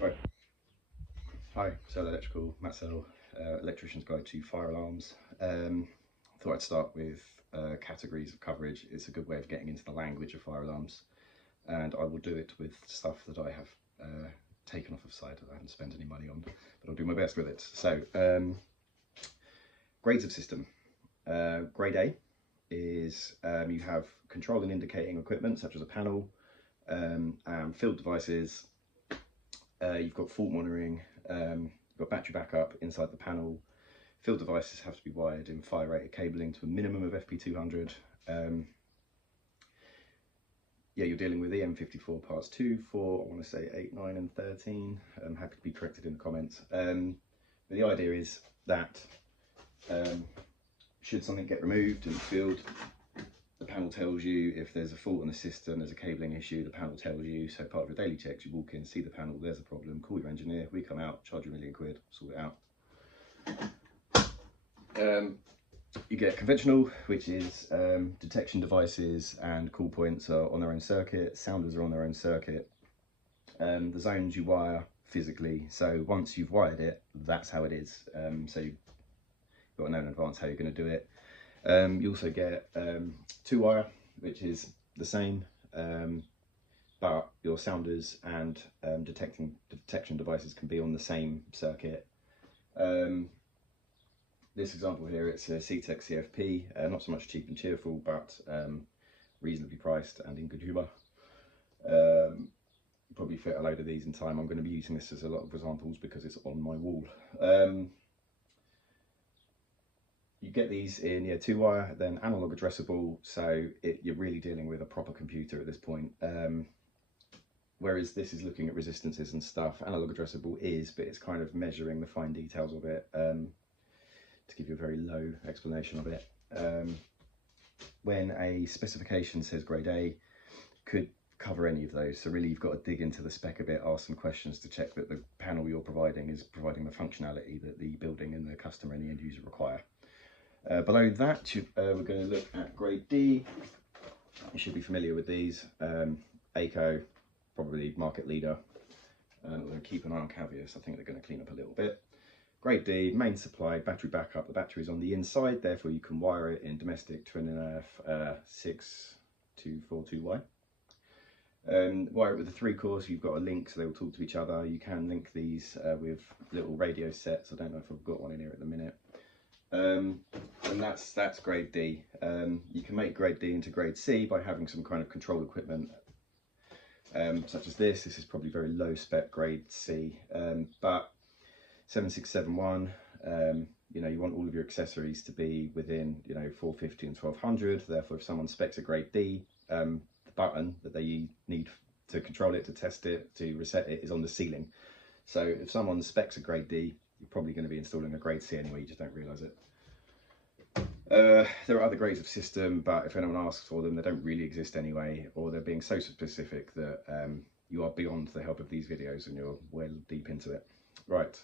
Right. Hi, Cell Electrical, Matt Cell, Electrician's Guide to Fire Alarms. Thought I'd start with categories of coverage. It's a good way of getting into the language of fire alarms, and I will do it with stuff that I have taken off of site that I haven't spent any money on, but I'll do my best with it. So, grades of system. Grade A is you have control and indicating equipment such as a panel, and field devices. You've got fault monitoring, you've got battery backup inside the panel. Field devices have to be wired in fire rated cabling to a minimum of FP200. Yeah, you're dealing with EM54 parts 2, 4, I want to say 8, 9 and 13. I'm happy to be corrected in the comments. But the idea is that should something get removed in the field, the panel tells you. If there's a fault in the system, there's a cabling issue, the panel tells you. So part of your daily checks, you walk in, see the panel, there's a problem, call your engineer, we come out, charge you £1,000,000, sort it out. You get conventional, which is detection devices and call points are on their own circuit, sounders are on their own circuit. The zones you wire physically, so once you've wired it, that's how it is. So you've got to know in advance how you're going to do it. You also get 2-wire, which is the same, but your sounders and detection devices can be on the same circuit. This example here, it's a CTEC CFP, not so much cheap and cheerful, but reasonably priced and in good humour. Probably fit a load of these in time. I'm going to be using this as a lot of examples because it's on my wall. You get these in 2-wire, then analog addressable, so you're really dealing with a proper computer at this point. Whereas this is looking at resistances and stuff. Analog addressable is, but it's kind of measuring the fine details of it. To give you a very low explanation of it, when a specification says grade A, could cover any of those. So really you've got to dig into the spec a bit, ask some questions to check that the panel you're providing is providing the functionality that the building and the customer and the end user require. Below that, we're going to look at grade D. You should be familiar with these. ACO, probably market leader. We're going to keep an eye on caveats. I think they're going to clean up a little bit. Grade D, main supply, battery backup. The battery is on the inside, therefore you can wire it in domestic 2.5 6242Y. Wire it with the 3 cores. You've got a link, so they will talk to each other. You can link these with little radio sets. I don't know if I've got one in here at the minute. And that's grade D. You can make grade D into grade C by having some kind of control equipment, such as this. This is probably very low spec grade C, but 7671, you want all of your accessories to be within 450 and 1200. Therefore, if someone specs a grade D, the button that they need to control it, to test it, to reset it is on the ceiling. So if someone specs a grade D, you're probably going to be installing a grade C anyway, you just don't realise it. There are other grades of system, but if anyone asks for them, they don't really exist anyway, or they're being so specific that you are beyond the help of these videos and you're well deep into it. Right.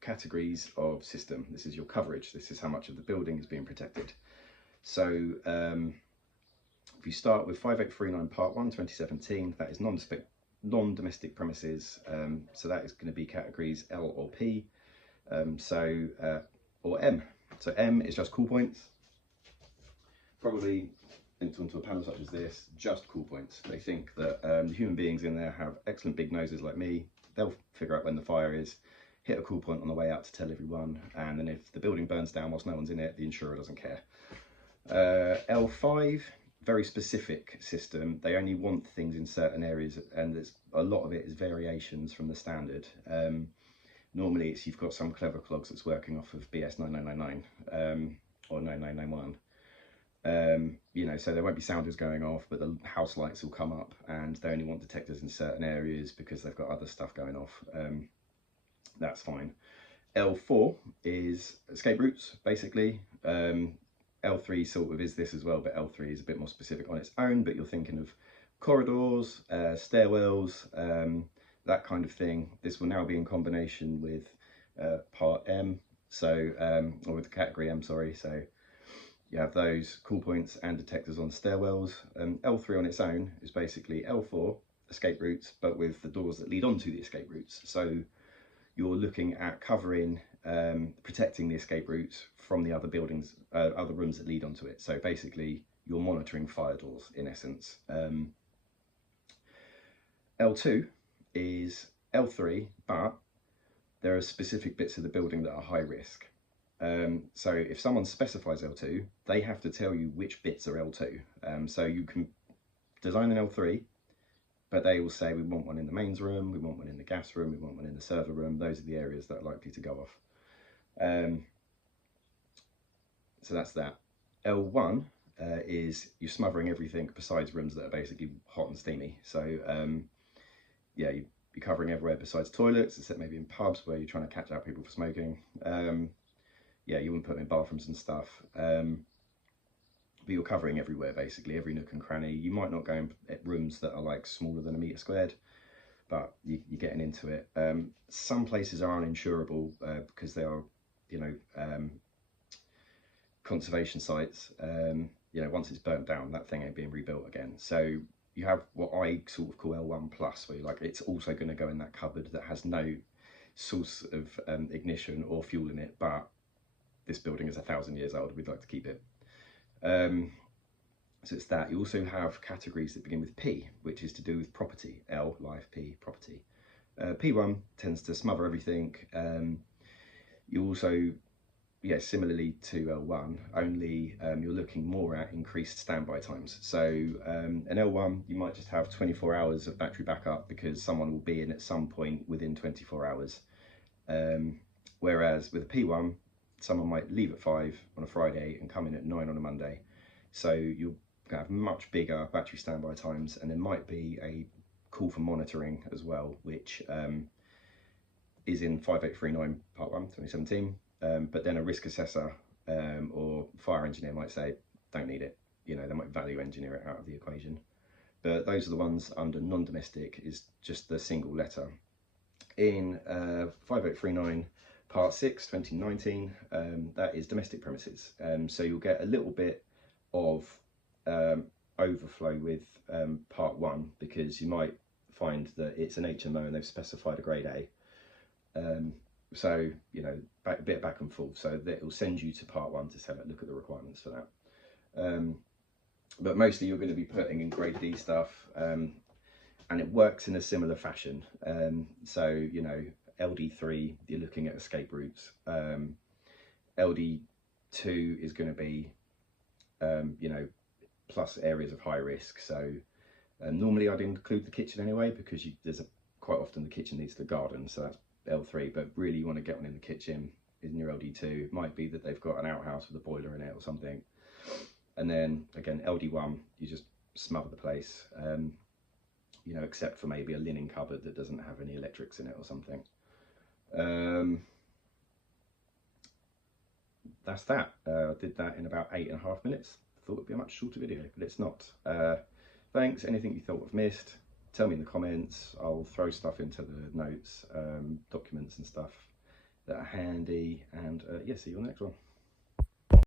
Categories of system. This is your coverage. This is how much of the building is being protected. So if you start with 5839 part 1 2017, that is non-domestic premises, so that is going to be categories L or P, or M. So M is just cool points, probably linked onto a panel such as this, just cool points. They think that the human beings in there have excellent big noses like me. They'll figure out when the fire is, hit a cool point on the way out to tell everyone, and then if the building burns down whilst no one's in it, the insurer doesn't care. L5, very specific system. They only want things in certain areas, and there's a lot of it is variations from the standard. Normally it's you've got some clever clogs that's working off of BS 9999 or 9991. So there won't be sounders going off, but the house lights will come up, and they only want detectors in certain areas because they've got other stuff going off. That's fine. L4 is escape routes, basically. L3 sort of is this as well, but L3 is a bit more specific on its own, but you're thinking of corridors, stairwells, that kind of thing. This will now be in combination with part M, or with the category M, sorry. So you have those cool points and detectors on stairwells. L3 on its own is basically L4, escape routes, but with the doors that lead onto the escape routes. So you're looking at covering, protecting the escape routes from the other buildings, other rooms that lead onto it. So basically, you're monitoring fire doors in essence. L2 is L3, but there are specific bits of the building that are high risk. So if someone specifies L2, they have to tell you which bits are L2. So you can design an L3, but they will say we want one in the mains room, we want one in the gas room, we want one in the server room. Those are the areas that are likely to go off. So that's that. L1 is you're smothering everything besides rooms that are basically hot and steamy. So yeah, you're covering everywhere besides toilets, except maybe in pubs where you're trying to catch out people for smoking. Yeah, you wouldn't put them in bathrooms and stuff. But you're covering everywhere, basically, every nook and cranny. You might not go in rooms that are like smaller than a metre squared, but you're getting into it. Some places are uninsurable because they are, you know, conservation sites. You know, once it's burnt down, that thing ain't being rebuilt again. So you have what I sort of call L1 plus, where you're like, it's also going to go in that cupboard that has no source of ignition or fuel in it, but this building is 1,000 years old, we'd like to keep it. So it's that. You also have categories that begin with P, which is to do with property. L, life, P, property. P1 tends to smother everything. You also, yeah, similarly to L1, only you're looking more at increased standby times. So an L1, you might just have 24 hours of battery backup because someone will be in at some point within 24 hours. Whereas with a P1, someone might leave at 5 on a Friday and come in at 9 on a Monday. So you're going to have much bigger battery standby times, and there might be a call for monitoring as well, which is in 5839 Part 1, 2017. But then a risk assessor or fire engineer might say, don't need it. You know, they might value engineer it out of the equation. But those are the ones under non-domestic, is just the single letter. In 5839 Part 6, 2019, that is domestic premises. So you'll get a little bit of overflow with Part 1, because you might find that it's an HMO and they've specified a grade A. So, you know, a bit back and forth. So that will send you to Part 1 to say, look at the requirements for that. But mostly you're going to be putting in grade D stuff, and it works in a similar fashion. So, you know, LD3, you're looking at escape routes. LD2 is going to be, you know, plus areas of high risk. So normally I'd include the kitchen anyway, because quite often the kitchen leads to the garden. So that's L3, but really you want to get one in the kitchen in your LD2. It might be that they've got an outhouse with a boiler in it or something. And then again, LD1, you just smother the place, you know, except for maybe a linen cupboard that doesn't have any electrics in it or something. That's that. I did that in about 8.5 minutes. Thought it'd be a much shorter video, but it's not. Thanks. Anything you thought I've missed, tell me in the comments. I'll throw stuff into the notes, documents and stuff that are handy, and yeah, see you on the next one.